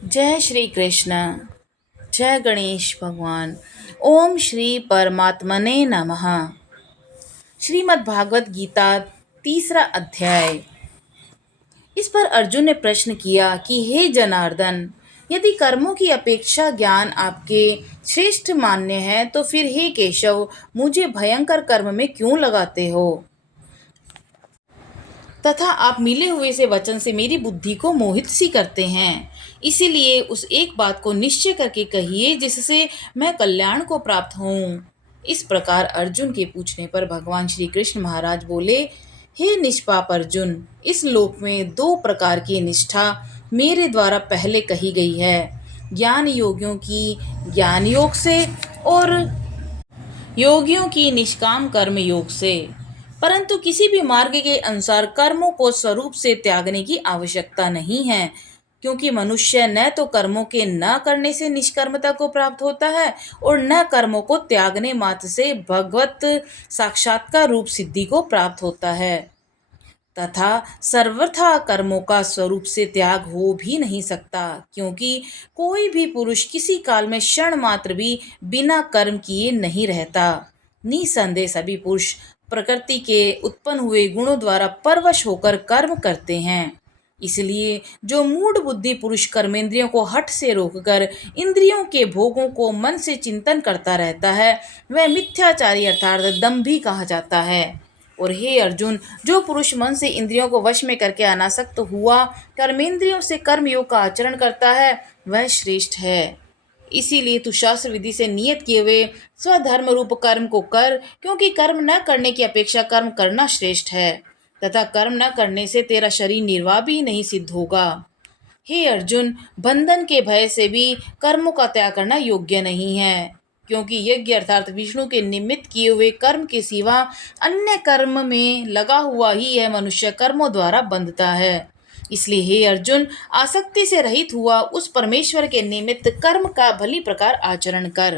जय श्री कृष्ण। जय गणेश भगवान। ओम श्री परमात्मने नमः। श्रीमद् भागवत गीता तीसरा अध्याय। इस पर अर्जुन ने प्रश्न किया कि हे जनार्दन, यदि कर्मों की अपेक्षा ज्ञान आपके श्रेष्ठ मान्य है तो फिर हे केशव, मुझे भयंकर कर्म में क्यों लगाते हो तथा आप मिले हुए से वचन से मेरी बुद्धि को मोहित सी करते हैं। इसीलिए उस एक बात को निश्चय करके कहिए जिससे मैं कल्याण को प्राप्त हूँ। इस प्रकार अर्जुन के पूछने पर भगवान श्री कृष्ण महाराज बोले, हे निष्पाप अर्जुन, इस लोक में दो प्रकार की निष्ठा मेरे द्वारा पहले कही गई है, ज्ञान योगियों की ज्ञान योग से और योगियों की निष्काम कर्म योग से। परंतु किसी भी मार्ग के अनुसार कर्मों को स्वरूप से त्यागने की आवश्यकता नहीं है, क्योंकि मनुष्य न तो कर्मों के न करने से निष्कर्मता को प्राप्त होता है और न कर्मों को त्यागने मात्र से भगवत साक्षात्कार रूप सिद्धि को प्राप्त होता है, तथा सर्वथा कर्मों का स्वरूप से त्याग हो भी नहीं सकता, क्योंकि कोई भी पुरुष किसी काल में क्षण मात्र भी बिना कर्म किए नहीं रहता। निसंदेह सभी पुरुष प्रकृति के उत्पन्न हुए गुणों द्वारा परवश होकर कर्म करते हैं। इसलिए जो मूढ़ बुद्धि पुरुष कर्मेंद्रियों को हठ से रोककर इंद्रियों के भोगों को मन से चिंतन करता रहता है, वह मिथ्याचारी अर्थात दंभी कहा जाता है। और हे अर्जुन, जो पुरुष मन से इंद्रियों को वश में करके अनासक्त हुआ कर्मेंद्रियों से कर्मयोग का आचरण करता है, वह श्रेष्ठ है। इसीलिए तू शास्त्र विधि से नियत किए हुए स्वधर्म रूप कर्म को कर, क्योंकि कर्म न करने की अपेक्षा कर्म करना श्रेष्ठ है, तथा कर्म न करने से तेरा शरीर निर्वाह भी नहीं सिद्ध होगा। हे अर्जुन, बंधन के भय से भी कर्मों का त्याग करना योग्य नहीं है, क्योंकि यज्ञ अर्थात विष्णु के निमित्त किए हुए कर्म के सिवा अन्य कर्म में लगा हुआ ही यह मनुष्य कर्मों द्वारा बंधता है। इसलिए हे अर्जुन, आसक्ति से रहित हुआ उस परमेश्वर के निमित्त कर्म का भली प्रकार आचरण कर।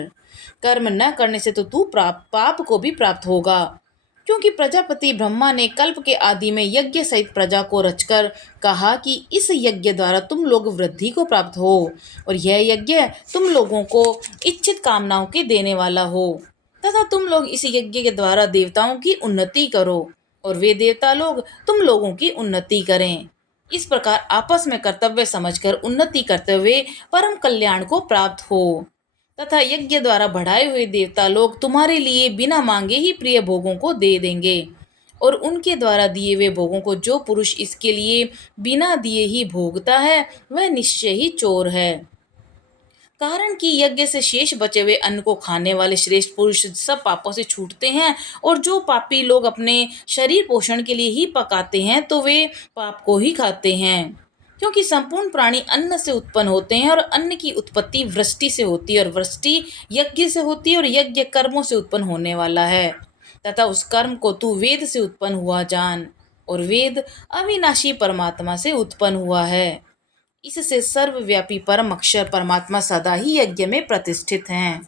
कर्म न करने से तो तू पाप को भी प्राप्त होगा, क्योंकि प्रजापति ब्रह्मा ने कल्प के आदि में यज्ञ सहित प्रजा को रचकर कहा कि इस यज्ञ द्वारा तुम लोग वृद्धि को प्राप्त हो, और यह यज्ञ तुम लोगों को इच्छित कामनाओं के देने वाला हो, तथा तुम लोग इस यज्ञ के द्वारा देवताओं की उन्नति करो और वे देवता लोग तुम लोगों की उन्नति करें। इस प्रकार आपस में कर्तव्य समझकर उन्नति करते हुए परम कल्याण को प्राप्त हो, तथा यज्ञ द्वारा बढ़ाए हुए देवता लोग तुम्हारे लिए बिना मांगे ही प्रिय भोगों को दे देंगे, और उनके द्वारा दिए हुए भोगों को जो पुरुष इसके लिए बिना दिए ही भोगता है, वह निश्चय ही चोर है। कारण कि यज्ञ से शेष बचे हुए अन्न को खाने वाले श्रेष्ठ पुरुष सब पापों से छूटते हैं, और जो पापी लोग अपने शरीर पोषण के लिए ही पकाते हैं तो वे पाप को ही खाते हैं, क्योंकि संपूर्ण प्राणी अन्न से उत्पन्न होते हैं, और अन्न की उत्पत्ति वृष्टि से होती है, और वृष्टि यज्ञ से होती है, और यज्ञ कर्मों से उत्पन्न होने वाला है, तथा उस कर्म को तू वेद से उत्पन्न हुआ जान, और वेद अविनाशी परमात्मा से उत्पन्न हुआ है। इससे सर्वव्यापी परम अक्षर परमात्मा सदा ही यज्ञ में प्रतिष्ठित हैं।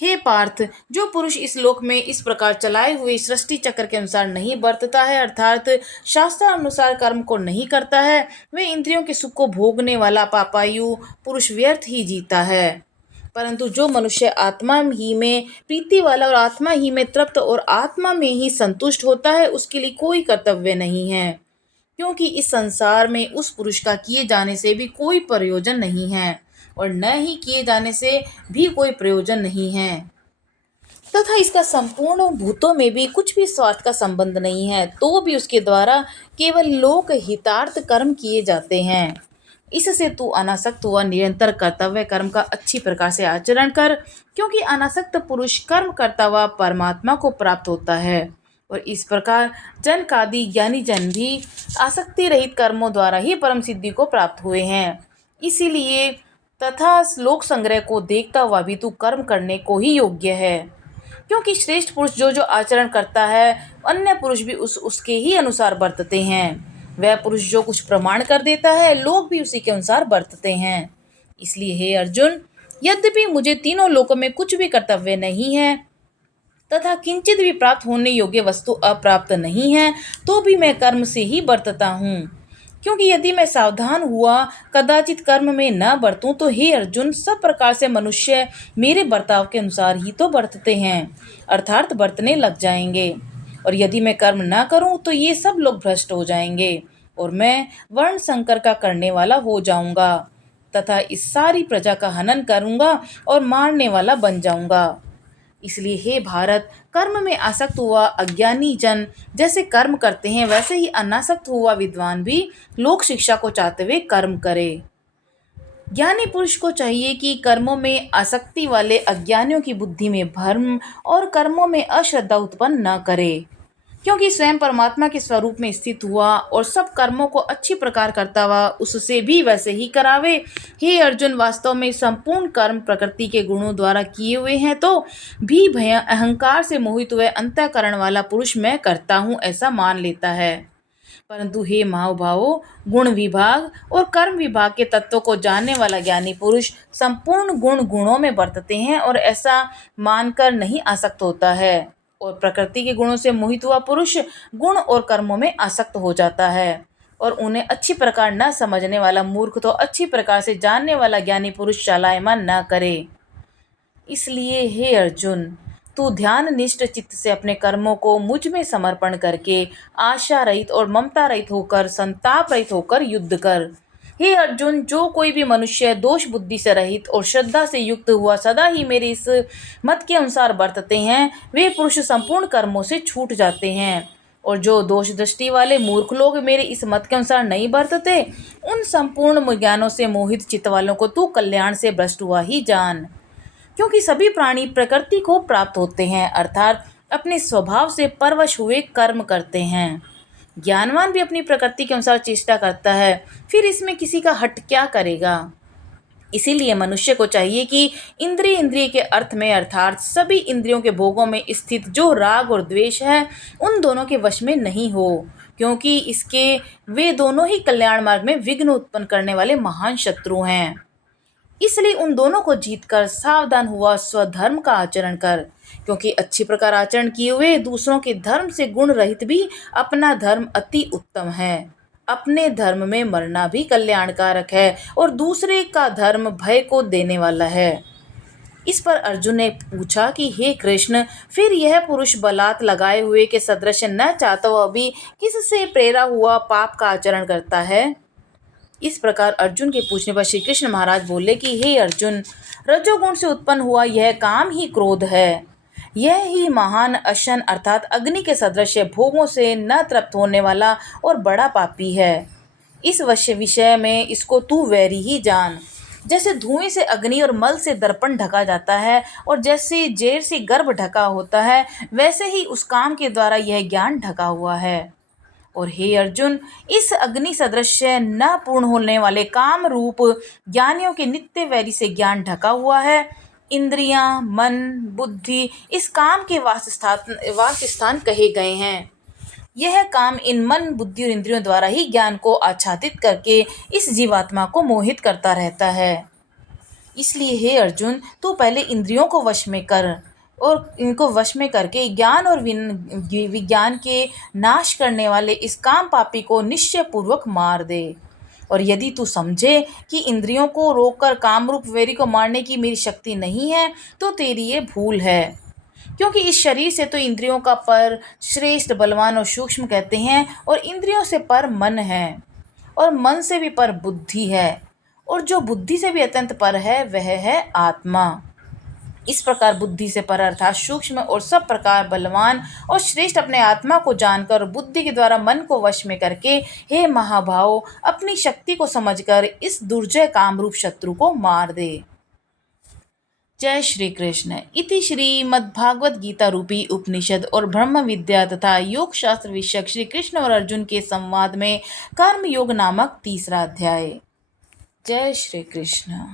हे पार्थ, जो पुरुष इस लोक में इस प्रकार चलाए हुए सृष्टि चक्र के अनुसार नहीं बरतता है, अर्थात शास्त्र अनुसार कर्म को नहीं करता है, वे इंद्रियों के सुख को भोगने वाला पापायु पुरुष व्यर्थ ही जीता है। परंतु जो मनुष्य आत्मा ही में प्रीति वाला और आत्मा ही में तृप्त और आत्मा में ही संतुष्ट होता है, उसके लिए कोई कर्तव्य नहीं है, क्योंकि इस संसार में उस पुरुष का किए जाने से भी कोई प्रयोजन नहीं है, और न ही किए जाने से भी कोई प्रयोजन नहीं है, तथा इसका संपूर्ण भूतों में भी कुछ भी स्वार्थ का संबंध नहीं है, तो भी उसके द्वारा केवल लोक हितार्थ कर्म किए जाते हैं। इससे तू अनासक्त हुआ निरंतर कर्तव्य कर्म का अच्छी प्रकार से आचरण कर, क्योंकि अनासक्त पुरुष कर्म करता हुआ परमात्मा को प्राप्त होता है, और इस प्रकार जनकादि ज्ञानी जन भी आसक्ति रहित कर्मों द्वारा ही परम सिद्धि को प्राप्त हुए हैं। इसीलिए तथा लोक संग्रह को देखता हुआ भी तू कर्म करने को ही योग्य है, क्योंकि श्रेष्ठ पुरुष जो जो आचरण करता है, अन्य पुरुष भी उसके ही अनुसार बरतते हैं। वह पुरुष जो कुछ प्रमाण कर देता है, लोग भी उसी के अनुसार बरतते हैं। इसलिए हे अर्जुन, यद्यपि मुझे तीनों लोकों में कुछ भी कर्तव्य नहीं है तथा किंचित भी प्राप्त होने योग्य वस्तु अप्राप्त नहीं है, तो भी मैं कर्म से ही बरतता हूँ। क्योंकि यदि मैं सावधान हुआ कदाचित कर्म में न बरतूं तो हे अर्जुन, सब प्रकार से मनुष्य मेरे बर्ताव के अनुसार ही तो बरतते हैं, अर्थात बरतने लग जाएंगे। और यदि मैं कर्म न करूं तो ये सब लोग भ्रष्ट हो जाएंगे और मैं वर्ण संकर का करने वाला हो जाऊंगा तथा इस सारी प्रजा का हनन करूंगा और मारने वाला बन जाऊंगा। इसलिए हे भारत, कर्म में आसक्त हुआ अज्ञानी जन जैसे कर्म करते हैं, वैसे ही अनासक्त हुआ विद्वान भी लोक शिक्षा को चाहते हुए कर्म करे। ज्ञानी पुरुष को चाहिए कि कर्मों में आसक्ति वाले अज्ञानियों की बुद्धि में भ्रम और कर्मों में अश्रद्धा उत्पन्न न करे, क्योंकि स्वयं परमात्मा के स्वरूप में स्थित हुआ और सब कर्मों को अच्छी प्रकार करता हुआ उससे भी वैसे ही करावे। हे अर्जुन, वास्तव में संपूर्ण कर्म प्रकृति के गुणों द्वारा किए हुए हैं तो भी भय अहंकार से मोहित हुए अंतःकरण वाला पुरुष मैं करता हूँ ऐसा मान लेता है। परंतु हे महानुभावों, गुण विभाग और कर्म विभाग के तत्वों को जानने वाला ज्ञानी पुरुष संपूर्ण गुण गुणों में बरतते हैं और ऐसा मानकर नहीं आसक्त होता है। और प्रकृति के गुणों से मोहित हुआ पुरुष गुण और कर्मों में आसक्त हो जाता है और उन्हें अच्छी प्रकार न समझने वाला मूर्ख तो अच्छी प्रकार से जानने वाला ज्ञानी पुरुष चालायमान न करे। इसलिए हे अर्जुन, तू ध्यान निष्ठ चित्त से अपने कर्मों को मुझ में समर्पण करके आशा रहित और ममता रहित होकर, संताप रहित होकर युद्ध कर। हे अर्जुन, जो कोई भी मनुष्य दोष बुद्धि से रहित और श्रद्धा से युक्त हुआ सदा ही मेरे इस मत के अनुसार बरतते हैं, वे पुरुष संपूर्ण कर्मों से छूट जाते हैं। और जो दोष दृष्टि वाले मूर्ख लोग मेरे इस मत के अनुसार नहीं बरतते, उन संपूर्ण ज्ञानों से मोहित चित्त वालों को तू कल्याण से भ्रष्ट हुआ ही जान। क्योंकि सभी प्राणी प्रकृति को प्राप्त होते हैं, अर्थात अपने स्वभाव से परवश हुए कर्म करते हैं। ज्ञानवान भी अपनी प्रकृति के अनुसार चेष्टा करता है, फिर इसमें किसी का हट क्या करेगा। इसीलिए मनुष्य को चाहिए कि इंद्रिय के अर्थ में अर्थात सभी इंद्रियों के भोगों में स्थित जो राग और द्वेष है, उन दोनों के वश में नहीं हो, क्योंकि इसके वे दोनों ही कल्याण मार्ग में विघ्न उत्पन्न करने वाले महान शत्रु हैं। इसलिए उन दोनों को जीतकर सावधान हुआ स्वधर्म का आचरण कर, क्योंकि अच्छी प्रकार आचरण किए हुए दूसरों के धर्म से गुण रहित भी अपना धर्म अति उत्तम है। अपने धर्म में मरना भी कल्याणकारक है और दूसरे का धर्म भय को देने वाला है। इस पर अर्जुन ने पूछा कि हे कृष्ण, फिर यह पुरुष बलात् लगाए हुए के सदृश न चाहता हुआ भी किससे प्रेरा हुआ पाप का आचरण करता है। इस प्रकार अर्जुन के पूछने पर श्री कृष्ण महाराज बोले कि हे अर्जुन, रजोगुण से उत्पन्न हुआ यह काम ही क्रोध है। यह ही महान अशन अर्थात अग्नि के सदृश भोगों से न तृप्त होने वाला और बड़ा पापी है। इस विषय में इसको तू वैरी ही जान। जैसे धुएं से अग्नि और मल से दर्पण ढका जाता है और जैसे जेर से गर्भ ढका होता है, वैसे ही उस काम के द्वारा यह ज्ञान ढका हुआ है। और हे अर्जुन, इस अग्नि सदृश न पूर्ण होने वाले काम रूप ज्ञानियों के नित्य वैरी से ज्ञान ढका हुआ है। इंद्रियां, मन, बुद्धि इस काम के वासस्थान कहे गए हैं। यह काम इन मन, बुद्धि और इंद्रियों द्वारा ही ज्ञान को आच्छादित करके इस जीवात्मा को मोहित करता रहता है। इसलिए हे अर्जुन, तू पहले इंद्रियों को वश में कर और इनको वश में करके ज्ञान और विज्ञान के नाश करने वाले इस काम पापी को निश्चय पूर्वक मार दे। और यदि तू समझे कि इंद्रियों को रोककर कामरूप वैरी को मारने की मेरी शक्ति नहीं है, तो तेरी ये भूल है। क्योंकि इस शरीर से तो इंद्रियों का पर श्रेष्ठ, बलवान और सूक्ष्म कहते हैं, और इंद्रियों से पर मन है, और मन से भी पर बुद्धि है, और जो बुद्धि से भी अत्यंत पर है वह है आत्मा। इस प्रकार बुद्धि से पर अर्थात सूक्ष्म और सब प्रकार बलवान और श्रेष्ठ अपने आत्मा को जानकर बुद्धि के द्वारा मन को वश में करके हे महाभाव, अपनी शक्ति को समझकर इस दुर्जय कामरूप शत्रु को मार दे। जय श्री कृष्ण। इति श्रीमद्भागवत गीता रूपी उपनिषद और ब्रह्म विद्या तथा योग शास्त्र विषयक श्री कृष्ण और अर्जुन के संवाद में कर्म योग नामक तीसरा अध्याय। जय श्री कृष्ण।